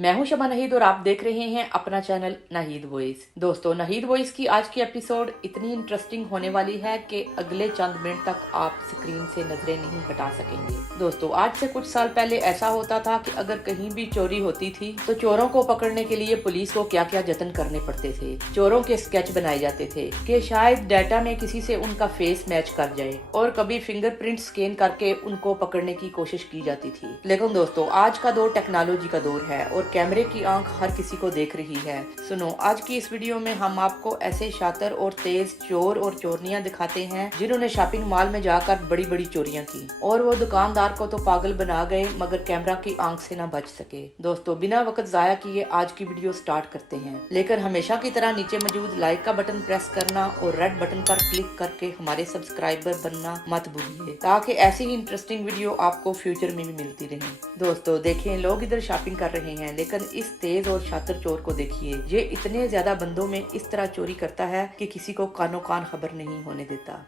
मैं हूं शबा नहीद और आप देख रहे हैं अपना चैनल नाहीद वॉइस। दोस्तों, नाहीद वॉइस की आज की एपिसोड इतनी इंटरेस्टिंग होने वाली है कि अगले चंद मिनट तक आप स्क्रीन से नजरें नहीं हटा सकेंगे। दोस्तों, आज से कुछ साल पहले ऐसा होता था कि अगर कहीं भी चोरी होती थी तो चोरों को पकड़ने के लिए पुलिस को क्या क्या जतन करने पड़ते थे। चोरों के स्केच बनाए जाते थे कि शायद डाटा में किसी से उनका फेस मैच कर जाए, और कभी फिंगरप्रिंट स्कैन करके उनको पकड़ने की कोशिश की जाती थी। लेकिन दोस्तों, आज का दौर टेक्नोलॉजी का दौर है और कैमरे की आंख हर किसी को देख रही है। सुनो, आज की इस वीडियो में हम आपको ऐसे शातिर और तेज चोर और चोरनियां दिखाते हैं जिन्होंने शॉपिंग मॉल में जाकर बड़ी बड़ी चोरियां की, और वो दुकानदार को तो पागल बना गए मगर कैमरा की आंख से ना बच सके। दोस्तों, बिना वक्त जाया किए आज की वीडियो स्टार्ट करते हैं, लेकिन हमेशा की तरह नीचे मौजूद लाइक का बटन प्रेस करना और रेड बटन पर क्लिक करके हमारे सब्सक्राइबर बनना मत भूलिए, ताकि ऐसी ही इंटरेस्टिंग वीडियो आपको फ्यूचर में भी मिलती रहे। दोस्तों देखें, लोग इधर शॉपिंग कर रहे हैं, लेकिन इस तेज और शातिर चोर को देखिए। ये इतने ज्यादा बंदों में इस तरह चोरी करता है कि किसी को कानो कान खबर नहीं होने देता।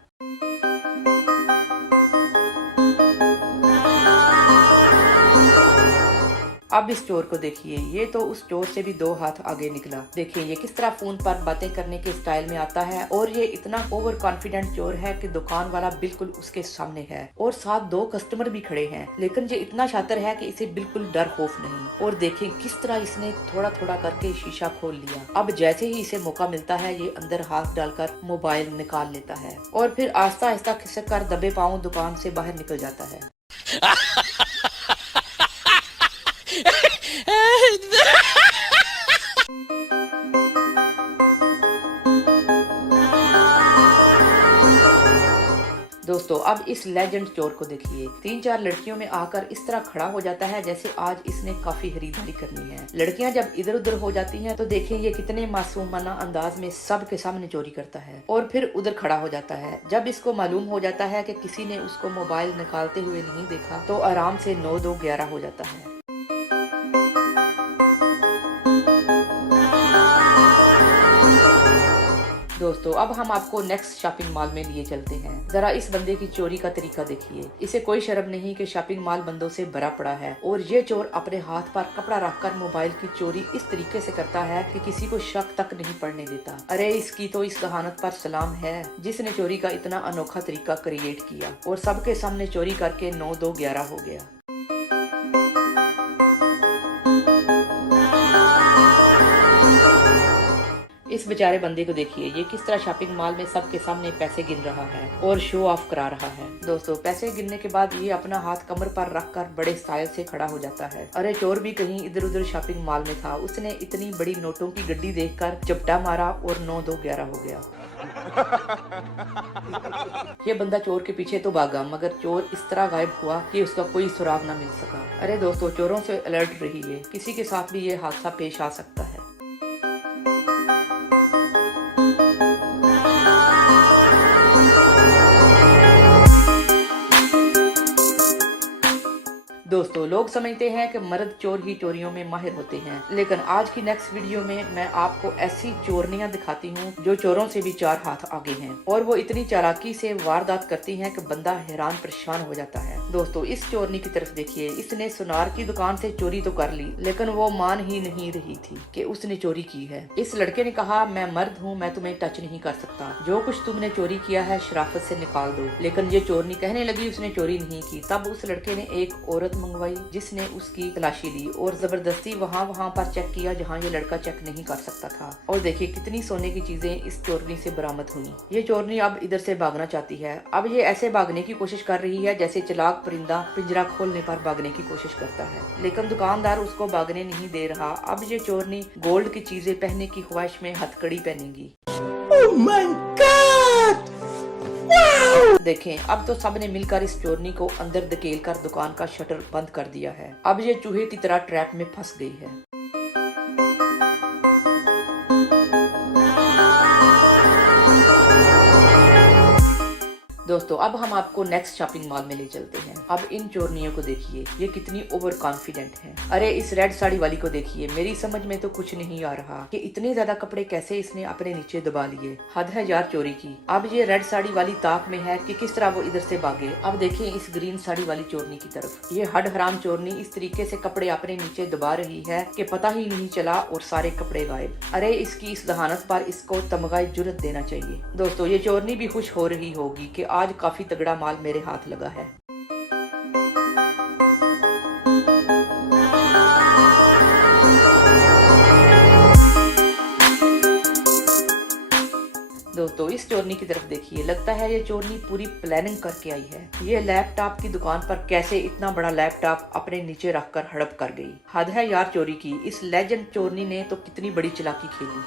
अब इस चोर को देखिए, ये तो उस चोर से भी 2 हाथ आगे निकला। देखिए ये किस तरह फोन पर बातें करने के स्टाइल में आता है, और ये इतना ओवर कॉन्फिडेंट चोर है कि दुकान वाला बिल्कुल उसके सामने है और साथ 2 कस्टमर भी खड़े हैं, लेकिन ये इतना शातिर है कि इसे बिल्कुल डर खौफ नहीं। और देखिए किस तरह इसने थोड़ा थोड़ा करके शीशा खोल लिया। अब जैसे ही इसे मौका मिलता है, ये अंदर हाथ डालकर मोबाइल निकाल लेता है और फिर आहिस्ता आहिस्ता खिसक कर दबे पांव दुकान से बाहर निकल जाता है। दोस्तों, अब इस लेजेंड चोर को देखिए। 3-4 लड़कियों में आकर इस तरह खड़ा हो जाता है जैसे आज इसने काफी खरीदारी करनी है। लड़कियां जब इधर उधर हो जाती हैं तो देखें ये कितने मासूमाना अंदाज में सबके सामने चोरी करता है और फिर उधर खड़ा हो जाता है। जब इसको मालूम हो जाता है कि किसी ने उसको मोबाइल निकालते हुए नहीं देखा तो आराम से 9-2-11 हो जाता है। दोस्तों, अब हम आपको नेक्स्ट शॉपिंग मॉल में लिए चलते हैं। जरा इस बंदे की चोरी का तरीका देखिए। इसे कोई शर्म नहीं कि शॉपिंग मॉल बंदों से भरा पड़ा है, और ये चोर अपने हाथ पर कपड़ा रखकर मोबाइल की चोरी इस तरीके से करता है कि किसी को शक तक नहीं पड़ने देता। अरे इसकी तो इस कहानत पर सलाम है जिसने चोरी का इतना अनोखा तरीका क्रिएट किया और सबके सामने चोरी करके 9-2-11 हो गया। इस बेचारे बंदे को देखिए, ये किस तरह शॉपिंग मॉल में सबके सामने पैसे गिन रहा है और शो ऑफ करा रहा है। दोस्तों, पैसे गिनने के बाद ये अपना हाथ कमर पर रखकर बड़े स्टाइल से खड़ा हो जाता है। अरे चोर भी कहीं इधर उधर शॉपिंग मॉल में था, उसने इतनी बड़ी नोटों की गड्डी देखकर झपटा मारा और 9-2-11 हो गया। ये बंदा चोर के पीछे तो भागा, मगर चोर इस तरह गायब हुआ कि उसका कोई सुराग न मिल सका। अरे दोस्तों, चोरों से अलर्ट रहिए, किसी के साथ भी ये हादसा पेश आ सकता है। दोस्तों, लोग समझते हैं कि मर्द चोर ही चोरियों में माहिर होते हैं, लेकिन आज की नेक्स्ट वीडियो में मैं आपको ऐसी चोरनियां दिखाती हूं जो चोरों से भी 4 हाथ आगे हैं, और वो इतनी चालाकी से वारदात करती हैं कि बंदा हैरान परेशान हो जाता है। दोस्तों, इस चोरनी की तरफ देखिए। इसने सुनार की दुकान से चोरी तो कर ली, लेकिन वो मान ही नहीं रही थी कि उसने चोरी की है। इस लड़के ने कहा, मैं मर्द हूँ, मैं तुम्हें टच नहीं कर सकता, जो कुछ तुमने चोरी किया है शराफत से निकाल दो। लेकिन ये चोरनी कहने लगी उसने चोरी नहीं की। तब उस लड़के ने एक औरत मंगवाई जिसने उसकी तलाशी ली और जबरदस्ती वहाँ पर चेक किया जहाँ ये लड़का चेक नहीं कर सकता था। और देखिए कितनी सोने की चीजें इस चोरनी से बरामद हुई। ये चोरनी अब इधर से भागना चाहती है। अब ये ऐसे भागने की कोशिश कर रही है जैसे चालाक परिंदा पिंजरा खोलने पर भागने की कोशिश करता है, लेकिन दुकानदार उसको भागने नहीं दे रहा। अब ये चोरनी गोल्ड की चीजें पहनने की ख्वाहिश में हथकड़ी पहनेगी। Oh my God! देखें, अब तो सबने मिलकर इस चोरनी को अंदर धकेल कर दुकान का शटर बंद कर दिया है। अब ये चूहे की तरह ट्रैप में फंस गई है। दोस्तों अब हम आपको नेक्स्ट शॉपिंग मॉल में ले चलते हैं। अब इन चोरनियों को देखिए, ये कितनी ओवर कॉन्फिडेंट है। अरे इस रेड साड़ी वाली को देखिए, मेरी समझ में तो कुछ नहीं आ रहा कि इतने ज्यादा कपड़े कैसे इसने अपने नीचे दबा लिए। हद है यार चोरी की। अब ये रेड साड़ी वाली ताक में है कि किस तरह वो इधर से भागे। अब देखिए इस ग्रीन साड़ी वाली चोरनी की तरफ, ये हड हराम चोरनी इस तरीके से कपड़े अपने नीचे दबा रही है कि पता ही नहीं चला और सारे कपड़े गायब। अरे इसकी इस दहानत पर इसको तमगाए जुर्रत देना चाहिए। दोस्तों ये चोरनी भी खुश हो रही होगी कि आज काफी तगड़ा माल मेरे हाथ लगा है। दोस्तों इस चोरनी की तरफ देखिए, लगता है ये चोरनी पूरी प्लानिंग करके आई है। ये लैपटॉप की दुकान पर कैसे इतना बड़ा लैपटॉप अपने नीचे रखकर हड़प कर गई। हद है यार चोरी की। इस लेजेंड चोरनी ने तो कितनी बड़ी चालाकी खेली।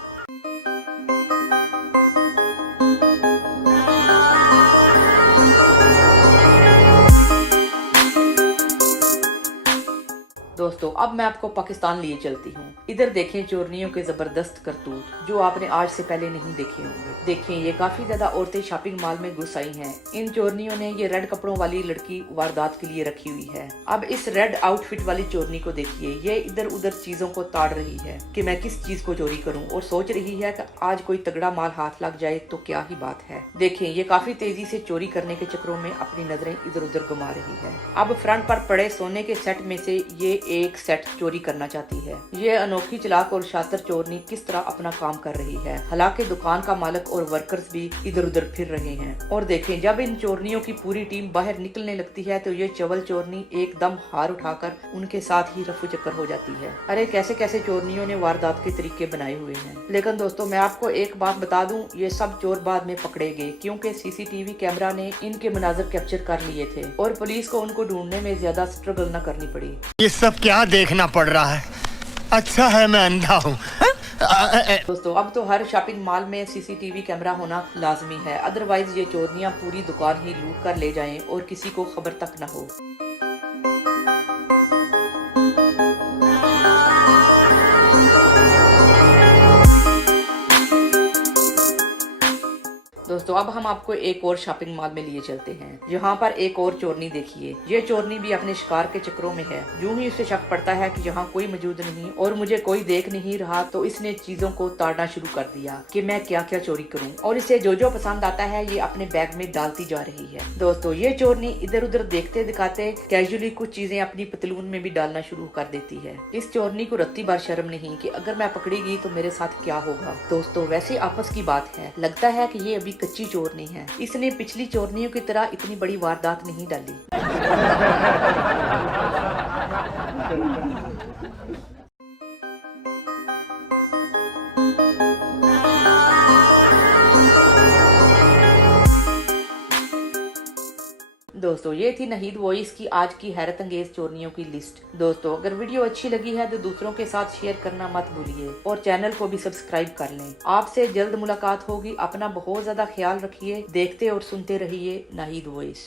दोस्तों अब मैं आपको पाकिस्तान लिए चलती हूँ। इधर देखें चोरनियों के जबरदस्त करतूत जो आपने आज से पहले नहीं देखे होंगे। देखें ये काफी ज्यादा औरतें शॉपिंग मॉल में घुस आई हैं। इन चोरनियों ने ये रेड कपड़ों वाली लड़की वारदात के लिए रखी हुई है। अब इस रेड आउटफिट वाली चोरनी को देखिए, ये इधर उधर चीजों को ताड़ रही है कि मैं किस चीज को चोरी करूँ, और सोच रही है कि आज कोई तगड़ा माल हाथ लग जाए तो क्या ही बात है। देखें ये काफी तेजी से चोरी करने के चक्रों में अपनी नजरें इधर उधर घुमा रही है। अब फ्रंट पर पड़े सोने के सेट में से ये एक सेट चोरी करना चाहती है। ये अनोखी चालाक और शातिर चोरनी किस तरह अपना काम कर रही है। हालांकि दुकान का मालिक और वर्कर्स भी इधर उधर फिर रहे हैं। और देखें जब इन चोरनियों की पूरी टीम बाहर निकलने लगती है तो ये चवल चोरनी एकदम हार उठाकर उनके साथ ही रफू चक्कर हो जाती है। अरे कैसे कैसे चोरनियों ने वारदात के तरीके बनाए हुए हैं। लेकिन दोस्तों मैं आपको एक बात बता दूं, ये सब चोर बाद में पकड़े गए क्योंकि सीसीटीवी कैमरा ने इनके मनाजर कैप्चर कर लिए थे और पुलिस को उनको ढूंढने में ज्यादा स्ट्रगल न करनी पड़ी। ये सब क्या देखना पड़ रहा है। अच्छा है मैं अंधा हूँ। दोस्तों अब तो हर शॉपिंग मॉल में सीसीटीवी कैमरा होना लाजमी है, अदरवाइज ये चोरनियां पूरी दुकान ही लूट कर ले जाएं और किसी को खबर तक न हो। दोस्तों अब हम आपको एक और शॉपिंग मॉल में लिए चलते हैं। यहाँ पर एक और चोरनी देखिए, ये चोरनी भी अपने शिकार के चक्रों में है। यूं ही उसे शक पड़ता है कि यहाँ कोई मौजूद नहीं और मुझे कोई देख नहीं रहा, तो इसने चीजों को ताड़ना शुरू कर दिया कि मैं क्या क्या चोरी करूँ, और इसे जो जो पसंद आता है ये अपने बैग में डालती जा रही है। दोस्तों ये चोरनी इधर उधर देखते दिखाते कैजुअली कुछ चीजें अपनी पतलून में भी डालना शुरू कर देती है। इस चोरनी को रत्ती बार शर्म नहीं कि अगर मैं पकड़ी गई तो मेरे साथ क्या होगा। दोस्तों वैसे आपस की बात है, लगता है कि ये अभी कच्ची चोरनी है, इसने पिछली चोरनियों की तरह इतनी बड़ी वारदात नहीं डाली। दोस्तों ये थी नाहिद वॉइस की आज की हैरत अंगेज चोरनियों की लिस्ट। दोस्तों अगर वीडियो अच्छी लगी है तो दूसरों के साथ शेयर करना मत भूलिए और चैनल को भी सब्सक्राइब कर लें। आपसे जल्द मुलाकात होगी। अपना बहुत ज्यादा ख्याल रखिए। देखते और सुनते रहिए नाहिद वॉइस।